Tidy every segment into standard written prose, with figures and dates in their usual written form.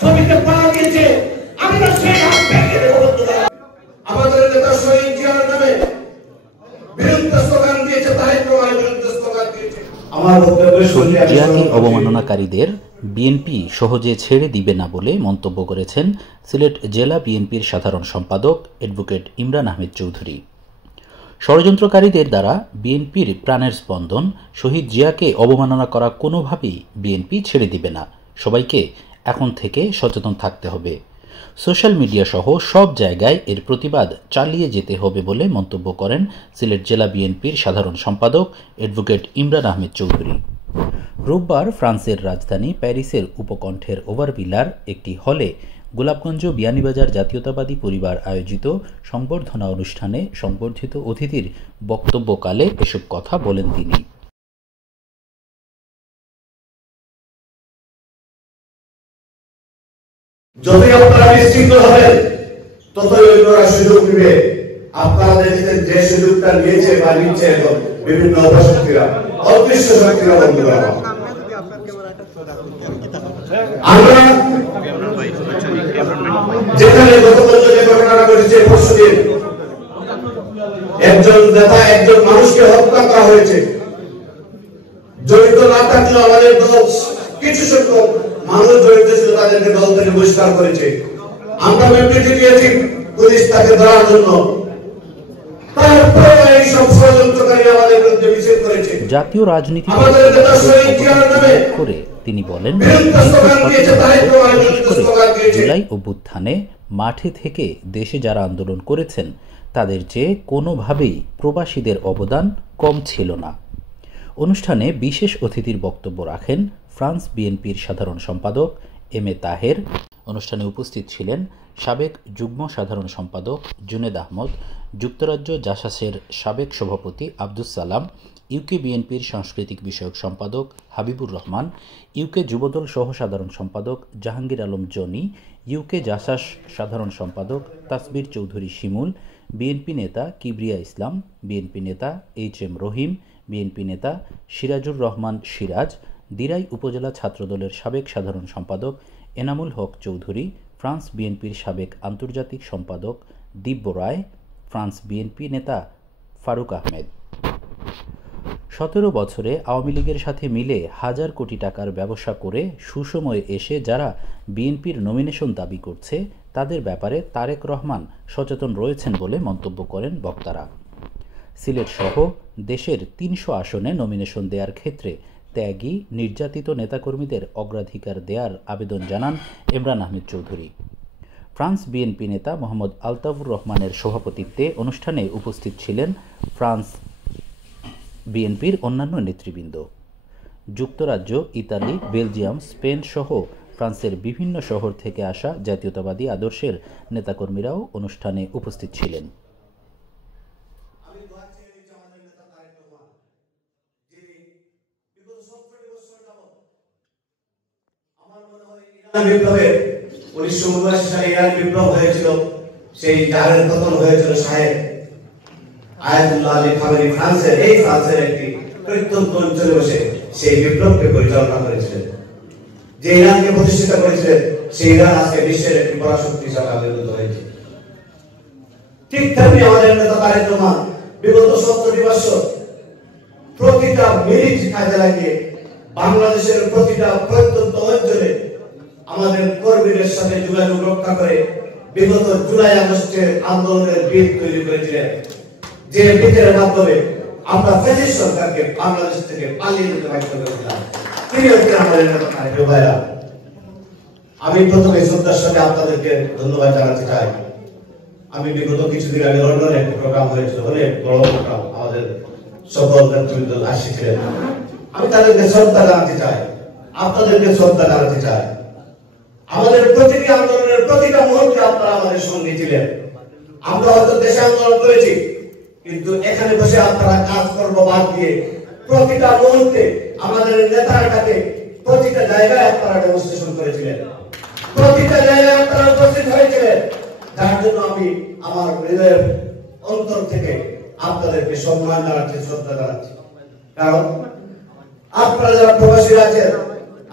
ছবিতে পাওয়া গেছে, আমরা সেই হাত ভেঙে দেব। আমাদের নেতা শহীদ জিয়ার নামে বিরুদ্ধে স্লোগান দিয়েছে, তাই প্রমাণের বিরুদ্ধে স্লোগান দিয়েছে। আমার বক্তব্য শহীদ জিয়াকে অবমাননাকারীদের বিএনপি সহজে ছেড়ে দিবে না বলে মন্তব্য করেছেন সিলেট জেলা বিএনপির সাধারণ সম্পাদক অ্যাডভোকেট ইমরান আহমেদ চৌধুরী। ষড়যন্ত্রকারীদের দ্বারা বিএনপির প্রাণের স্পন্দন শহীদ জিয়াকে অবমাননা করা কোনোভাবেই বিএনপি ছেড়ে দিবে না। সবাইকে এখন থেকে সচেতন থাকতে হবে। সোশ্যাল মিডিয়া সহ সব জায়গায় এর প্রতিবাদ চালিয়ে যেতে হবে বলে মন্তব্য করেন সিলেট জেলা বিএনপির সাধারণ সম্পাদক অ্যাডভোকেট ইমরান আহমেদ চৌধুরী। রোববার ফ্রান্সের রাজধানী প্যারিসের উপকণ্ঠের ওভারভিলার একটি হলে গোলাপগঞ্জ বিয়ানীবাজার জাতীয়তাবাদী পরিবার আয়োজিত সংবর্ধনা অনুষ্ঠানে সংবর্ধিত অতিথির বক্তব্যকালে এসব কথা বলেন তিনি। যতই আপনারা বিশৃঙ্খল হবেন, ততই অন্যরা সুযোগ দিবে। আপনারা দেখেছেন যে সুযোগটা নিয়েছে বা নিচ্ছে এখন বিভিন্ন অপশক্তিরা, অদৃশ্য শক্তিরা। বন্ধুরা, আমরা যেখানে গতকাল যে ঘটনাটা ঘটেছে, পরশুদিন একজন নেতা, একজন মানুষকে হত্যা করা হয়েছে। জড়িত না থাকলেও আমাদের দল কিছু সংখ্যক মানুষ জড়িত ছিল, তাদেরকে দল থেকে বহিষ্কার করেছে। আমরা বিবৃতি দিয়েছি পুলিশ তাকে ধরার জন্য। জাতীয় রাজনীতি করে তিনি বলেন, জুলাই অভ্যুত্থানে মাঠে থেকে দেশে যারা আন্দোলন করেছেন তাদের চেয়ে কোনোভাবেই প্রবাসীদের অবদান কম ছিল না। অনুষ্ঠানে বিশেষ অতিথির বক্তব্য রাখেন ফ্রান্স বিএনপির সাধারণ সম্পাদক এম এ তাহের। অনুষ্ঠানে উপস্থিত ছিলেন সাবেক যুগ্ম সাধারণ সম্পাদক জুনেদ আহমদ, যুক্তরাজ্য জাসাসের সাবেক সভাপতি আব্দুস সালাম, ইউকে বিএনপির সাংস্কৃতিক বিষয়ক সম্পাদক হাবিবুর রহমান, ইউকে যুবদল সহ সাধারণ সম্পাদক জাহাঙ্গীর আলম জনি, ইউকে জাসাস সাধারণ সম্পাদক তাসবির চৌধুরী শিমুল, বিএনপি নেতা কিবরিয়া ইসলাম, বিএনপি নেতা এইচ এম রহিম, বিএনপি নেতা সিরাজুর রহমান সিরাজ, দিরাই উপজেলা ছাত্রদলের সাবেক সাধারণ সম্পাদক এনামুল হক চৌধুরী, ফ্রান্স বিএনপির সাবেক আন্তর্জাতিক সম্পাদক দিব্য রায়, ফ্রান্স বিএনপি নেতা ফারুক আহমেদ। 17 বছরে আওয়ামী লীগের সাথে মিলে হাজার কোটি টাকার ব্যবসা করে সুসময়ে এসে যারা বিএনপির নমিনেশন দাবি করছে তাদের ব্যাপারে তারেক রহমান সচেতন রয়েছেন বলে মন্তব্য করেন বক্তারা। সিলেট সহ দেশের 300 আসনে নমিনেশন দেওয়ার ক্ষেত্রে ত্যাগী নির্যাতিত নেতাকর্মীদের অগ্রাধিকার দেওয়ার আবেদন জানান ইমরান আহমেদ চৌধুরী। ফ্রান্স বিএনপি নেতা মোহাম্মদ আলতাফুর রহমানের সভাপতিত্বে অনুষ্ঠানে উপস্থিত ছিলেন ফ্রান্স বিএনপির অন্যান্য নেতৃবৃন্দ। যুক্তরাজ্য, ইতালি, বেলজিয়াম, স্পেন সহ ফ্রান্সের বিভিন্ন শহর থেকে আসা জাতীয়তাবাদী আদর্শের নেতাকর্মীরাও অনুষ্ঠানে উপস্থিত ছিলেন। বিপ্লবে 1979 সালে ইরান বিপ্লব হয়েছিল, সেই জারের পতন হয়েছিল সাহেব আয়াতুল্লাহ আলী খামেনি ফ্রান্সের একটি প্রত্যন্ত অঞ্চলে বসে সেই বিপ্লবকে পরিচালনা করেছিলেন। যে ইরানকে প্রতিষ্ঠিত করেছিলেন, সেই ইরান আজকে বিশ্বের একটি পরাশক্তি হিসাবে আবির্ভূত হয়েছে। ঠিক তেমনি আমাদের নেতা তারেক রহমান বিগত 70 বছর প্রতিটা মিনিট কাজে লাগিয়ে বাংলাদেশের প্রতিটা প্রত্যন্ত অঞ্চলে আমাদের কর্মীদের সাথে যোগাযোগ রক্ষা করে বিগত জুলাই আগস্টের আন্দোলনের ভিত তৈরি করেছিলেন, যে ভিতের মাধ্যমে আমরা ফ্যাসিস্ট সরকারকে বাংলাদেশ থেকে পালিয়ে যেতে বাধ্য করেছিলাম। তিনি হচ্ছেন আমাদের নেতা তারেক রহমান। আমি প্রথমে শ্রদ্ধার সাথে আপনাদেরকে ধন্যবাদ জানাতে চাই। আমি বিগত কিছুদিন আগে লন্ডনে একটা প্রোগ্রাম হয়েছিল, অনেক বড় প্রোগ্রাম, আমাদের সকল নেতৃবৃন্দ আসছিলেন। আমি তাদেরকে শ্রদ্ধা জানাতে চাই, আপনাদেরকে শ্রদ্ধা জানাতে চাই। আমাদের প্রতিটি আন্দোলনের প্রতিটা মুহূর্তে আপনারা আমাদের সঙ্গে ছিলেন। আমরা হয়তো দেশে আন্দোলন করেছি, কিন্তু এখানে বসে আপনারা কাজকর্ম বাদ দিয়ে প্রতিটা মুহূর্তে আমাদের নেতার কাছে প্রতিটা জায়গায় আপনারা ডেমনস্ট্রেশন করেছিলেন, প্রতিটা জায়গায় আপনারা উপস্থিত হয়েছিলেন, যার জন্য আমি আমার হৃদয়ের অন্তর থেকে আপনাদেরকে সম্মান জানাচ্ছি, শ্রদ্ধা জানাচ্ছি। কারণ আপনারা যারা প্রবাসীরা আছেন,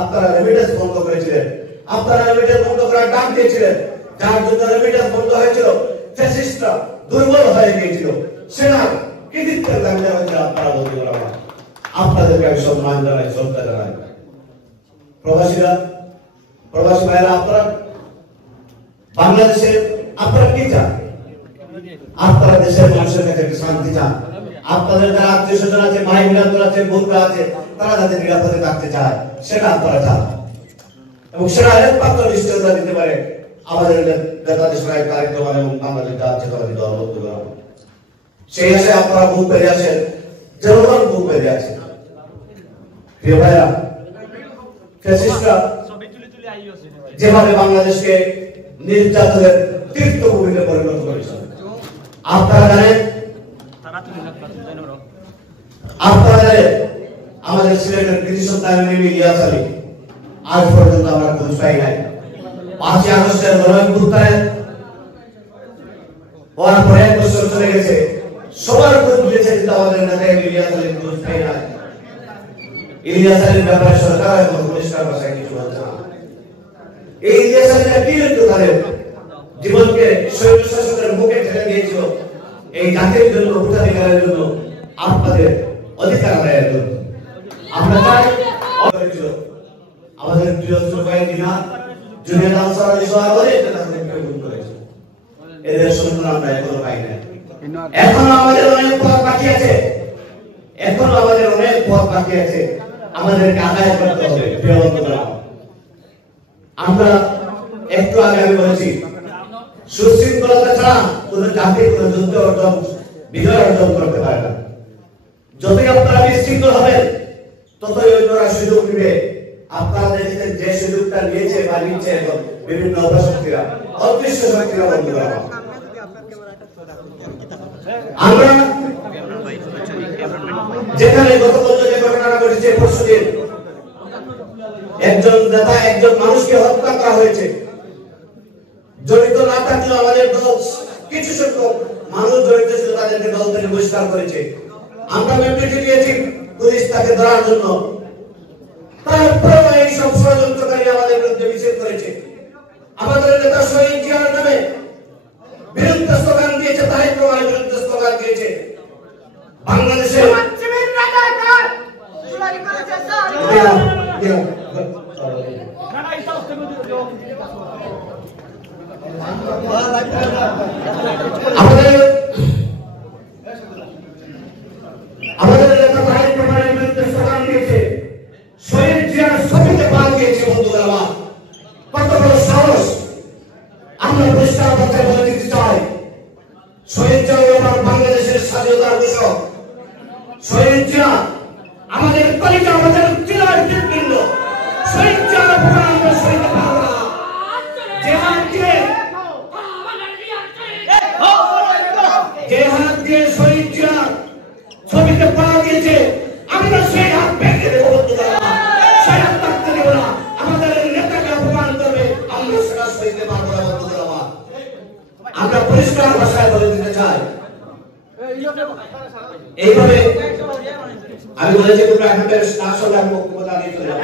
আপনারা রেমিটেন্স বন্ধ করেছিলেন, আপনারা রেমিটেন্স বন্ধ করার ডাক দিয়েছিলেন, যার জন্য রেমিটেন্স বন্ধ হয়েছিল, ফ্যাসিস্টরা দুর্বল হয়ে গিয়েছিল, সেনার কৃতিত্বের দাবি হয়েছিল। আপনারা বলতে পারবেন, আপনাদেরকে আমি সম্মান জানাই, শ্রদ্ধা জানাই। প্রবাসীরা, প্রবাসী ভাইরা, আপনারা বাংলাদেশে আপনারা কি চান? আপনারা দেশের মানুষের কাছে শান্তি চান। আপনাদের যারা আত্মীয় স্বজন আছে, ভাই বোনেরা আছে, বন্ধুরা আছে, তারা যাতে নিরাপদে থাকতে চায়, সেটা আপনারা চান। এবং সেটা একমাত্র নিশ্চয়তা দিতে পারে আমাদের নেতা দেশের কার্যক্রম এবং বাংলাদেশ জাতীয়তাবাদী দল বন্ধুগণ। সেই আশায় আপনারা বুক পেরে আসেন, জনগণ বুক পেরে আছে। প্রিয় ভাইরা, ফ্যাসিস্টরা যেভাবে বাংলাদেশকে নির্যাতনের তীর্থভূমিতে পরিণত করেছে, আপনারা জানেন, আমাদের সিলেটের কৃতি সন্তান ইলিয়াস আলী আজ পর্যন্ত আমরা খোঁজ পাই নাই। 5ই আগস্টের গণঅভ্যুত্থানে হওয়ার পর 1 বছর চলে গেছে, সবার খোঁজ দিয়েছে, কিন্তু আমাদের নেতা ইলিয়াস আলীর খোঁজ পাই নাই। ইলিয়াস আলীর ব্যাপারে সরকার এখন পরিষ্কার ভাষায় কিছু বলছে না। এই ইলিয়াস আলীরা কি হতো? তাদের জীবনকে স্বৈর শাসনের মুখে ঠেলে দিয়েছিল এই জাতির জন্য, ভোটাধিকারের জন্য, আপনাদের অধিকার আদায়ের জন্য। আমরা চাই আমাদের প্রিয় সুরভাই দিনা জুনিয়র আনসার আলী সাহেব করেছে, এদের সম্মান আমরা এখনো পাই নাই। এখনো আমাদের অনেক পথ বাকি আছে, এখনো আমাদের অনেক পথ বাকি আছে, আমাদেরকে আদায় করতে হবে। প্রিয় বন্ধুরা, আমরা একটু আগে আমি বলেছি, সুশৃঙ্খলতা ছাড়া কোন জাতি কোন যুদ্ধ অর্জন, বিজয় অর্জন করতে পারে না। যতই আপনারা বিশৃঙ্খল হবেন, ততই অন্যরা সুযোগ নিবে। আপনারা দেখেছেন যে সুযোগটা নিয়েছে বা নিচ্ছে এখন বিভিন্ন অপশক্তিরা, অদৃশ্য শক্তিরা। বন্ধুরা, আমরা যেখানে গতকাল যে ঘটনাটা ঘটেছে, পরশুদিন একজন নেতা, একজন মানুষকে হত্যা করা হয়েছে, জড়িত না থাকলেও আমাদের দল কিছু সংখ্যক মানুষ জড়িত ছিল, তাদেরকে দল থেকে বহিষ্কার করেছে। আমরা মেমোরিটি দিয়েছি পুলিশ তাকে ধরার জন্য, তারপরে এই সব ষড়যন্ত্রকারী আমাদের বিরুদ্ধে মিছিল করেছে। আমাদের নেতা শহীদ জিয়ার নামে বিরুদ্ধে স্লোগান দিয়েছে, তারেক রহমানের বিরুদ্ধে স্লোগান দিয়েছে। বাংলাদেশে আমাদের নেতা তারেক রহমানের বিরুদ্ধে স্লোগান দিয়েছে, শহীদ জিয়ার ছবিতে পা দিয়েছে। বন্ধুরা, কত বড় সাহস! আমরা পরিষ্কার কথা বলে দিতে চাই, শহীদ জিয়া আমার বাংলাদেশের স্বাধীনতার ঘোষক। শহীদ জিয়া আমাদের কলিজা, আমাদের চিরার হৃদপিণ্ড। শহীদ জিয়ার অপমান আমরা সইতে পারব না। যে হাত দিয়ে শহীদ জিয়া ছবিতে পা দিয়েছে, আমরা সেই হাত ভেঙে দেবো। বন্ধুরা, সেই হাত থাকতে দেবো না। আমাদের নেতাকে অপমান করবে, আমরা সেটা সইতে পারবো না। বন্ধুরা, আমরা পরিষ্কার ভাষায় বলে দিতে চাই। এইভাবে আমি বলেছি, তোমরা এখন না শুনলে আমি বক্তব্য দাঁড়িয়ে চলে যাবো।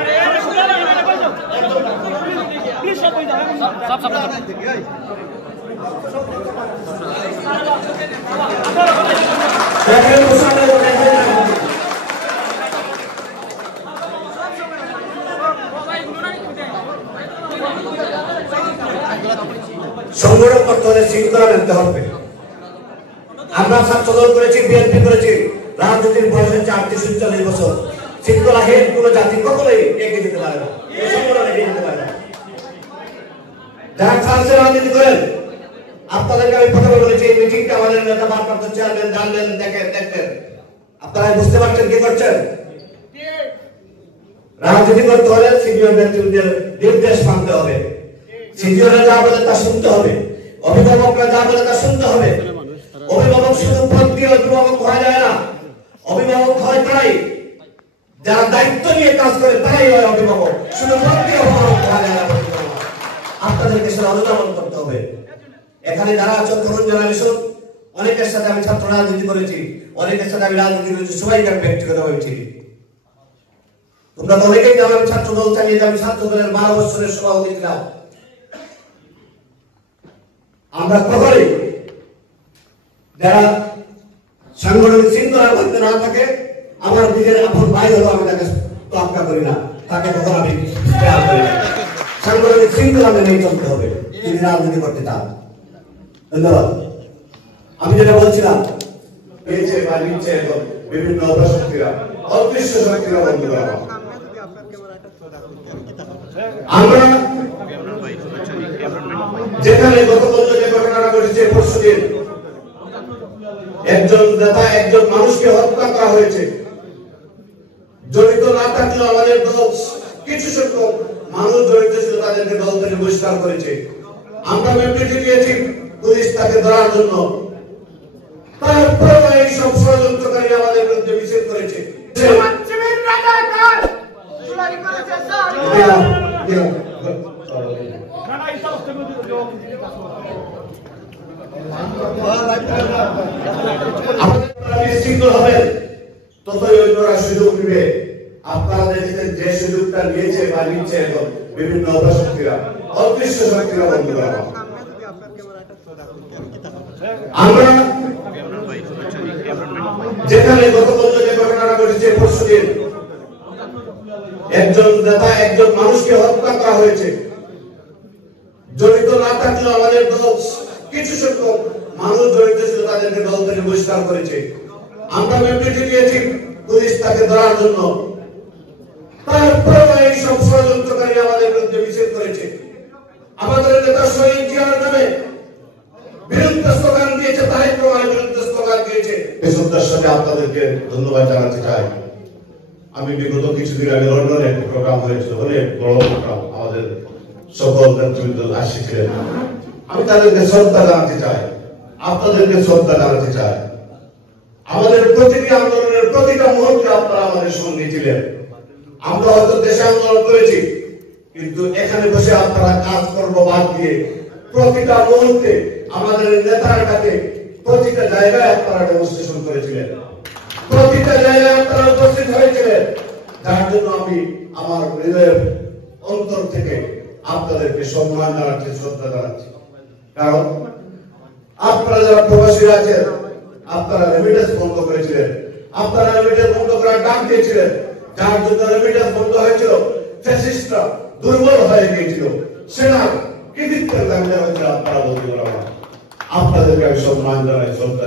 সংগঠন করতে হলে শৃঙ্খলা মানতে হবে। আমরা ছাত্রদল করেছি, বিএনপি করেছি, রাজনীতির বয়স হচ্ছে 38-40 বছর। শৃঙ্খলাহীন কোন জাতি কখনোই এগিয়ে যেতে পারে না, সংগঠন এগিয়ে যেতে পারে না। যারা ফ্রান্সে রাজনীতি করেন, আপনাদেরকে আমি কথা বলেছি, এই মিটিংটা আমাদের নেতা ভারপ্রাপ্ত চেয়ারম্যান জানলেন, দেখবেন আপনারা বুঝতে পারছেন কি করছেন। রাজনীতি করতে হলে সিনিয়র নেতৃত্বের নির্দেশ মানতে হবে, সিনিয়ররা যা বলে তা শুনতে হবে, অভিভাবকরা যা বলে তা শুনতে হবে। অভিভাবক শুধু পদ দিয়ে অভিভাবক হওয়া যায় না, অভিভাবক হয় তারাই যারা দায়িত্ব নিয়ে কাজ করে, তারাই হয় অভিভাবক। শুধু পদ দিয়ে অভিভাবক হওয়া যায় না। আপনাদেরকে সেটা অনুধাবন করতে হবে। এখানে যারা আছেন তরুণ জেনারেশন, অনেকের সাথে আমি ছাত্র রাজনীতি করেছি, অনেকের সাথে আমি রাজনীতি করেছি, সবাইকে আমি ব্যক্তিগতভাবে চিনি। তোমরা তো অনেকেই জানো আমি ছাত্র দল চালিয়ে যে আমি ছাত্র দলের 12 বছরের সভাপতি ছিলাম। আমরা কখনোই যারা সাংগঠনিক শৃঙ্খলার মধ্যে না থাকে, আমার নিজের আপন ভাই হলো আমি তাকে তোয়াক্কা করি না, তাকে কখনো আমি খেয়াল করি না। সাংগঠনিক শৃঙ্খলা মেনেই চলতে হবে যদি রাজনীতি করতে চান। ধন্যবাদ। আমি যেটা বলছিলাম, পেয়েছে বা নিচ্ছে এখন বিভিন্ন অপশক্তিরা, অদৃশ্য শক্তিরা বন্ধ করা। আমরা যেখানে গতকাল যে ঘটনাটা ঘটেছে পরশুদিন, একজন নেতা একজন মানুষকে হত্যা করা হয়েছে, জড়িত না থাকলেও আমাদের দল কিছু সংখ্যক মানুষ জড়িত ছিল, তাদেরকে দল থেকে বহিষ্কার করেছে। আমরা মেমোরিটি দিয়েছি পুলিশ তাকে ধরার জন্য, তারপরে এই সব ষড়যন্ত্রকারী আমাদের বিরুদ্ধে মিছিল করেছে। ততই অন্যরা সুযোগ নিবে। আপনারা দেখেছেন যে সুযোগটা নিয়েছে বা নিচ্ছে এখন বিভিন্ন অপশক্তিরা, অদৃশ্য শক্তিরা বন্ধ করা। আমরা যেখানে গতকাল যে ঘটনাটা ঘটেছে পরশুদিন, একজন নেতা একজন মানুষকে হত্যা করা হয়েছে, জড়িত না থাকলেও আমাদের দল কিছু সংখ্যক মানুষ জড়িত ছিল, তাদেরকে দল থেকে বহিষ্কার করেছে। আমরা মেমোরিটি দিয়েছি পুলিশ তাকে ধরার জন্য, তারপরে এই সব ষড়যন্ত্রকারী আমাদের বিরুদ্ধে মিছিল করেছে। আমাদের নেতা শহীদ জিয়ার নামে বিরুদ্ধে স্লোগান দিয়েছে, তারেক রহমানের বিরুদ্ধে স্লোগান দিয়েছে। এই শ্রদ্ধার সাথে আপনাদেরকে ধন্যবাদ জানাতে চাই। আমি বিগত কিছুদিন আগে লন্ডনে একটা প্রোগ্রাম হয়েছিল, অনেক বড় প্রোগ্রাম, আমাদের সকল নেতৃবৃন্দ আসছিলেন। আমি তাদেরকে শ্রদ্ধা জানাতে চাই, আপনাদেরকে শ্রদ্ধা জানাতে চাই। আমাদের প্রতিটি আন্দোলনের প্রতিটা মুহূর্তে আপনারা আমাদের সঙ্গে ছিলেন। আমরা হয়তো দেশে আন্দোলন করেছি, কিন্তু এখানে বসে আপনারা কাজকর্ম বাদ দিয়ে প্রতিটা মুহূর্তে আমাদের নেতার কাছে প্রতিটা জায়গায় আপনারা ডেমনস্ট্রেশন করেছিলেন, প্রতিটা জায়গায় আপনারা উপস্থিত হয়েছিলেন। যার জন্য আমি আমার হৃদয়ের অন্তর থেকে আপনাদেরকে সম্মান জানাচ্ছি, শ্রদ্ধা জানাচ্ছি। কারণ আপনারা যারা প্রবাসীরা আছেন, আপনারা রেমিটেন্স বন্ধ করেছিলেন, আপনারা রেমিটেন্স বন্ধ করার ডাক দিয়েছিলেন, যার জন্য রেমিটেন্স বন্ধ হয়েছিল। ফ্যাসিস্টরা দুর্বল হয়ে গিয়েছিল, সেনার কৃতিত্বের দাবিদার হয়েছিল। আপনারা বলতে পারবেন, আপনাদেরকে আমি সম্মান জানাই, শ্রদ্ধা।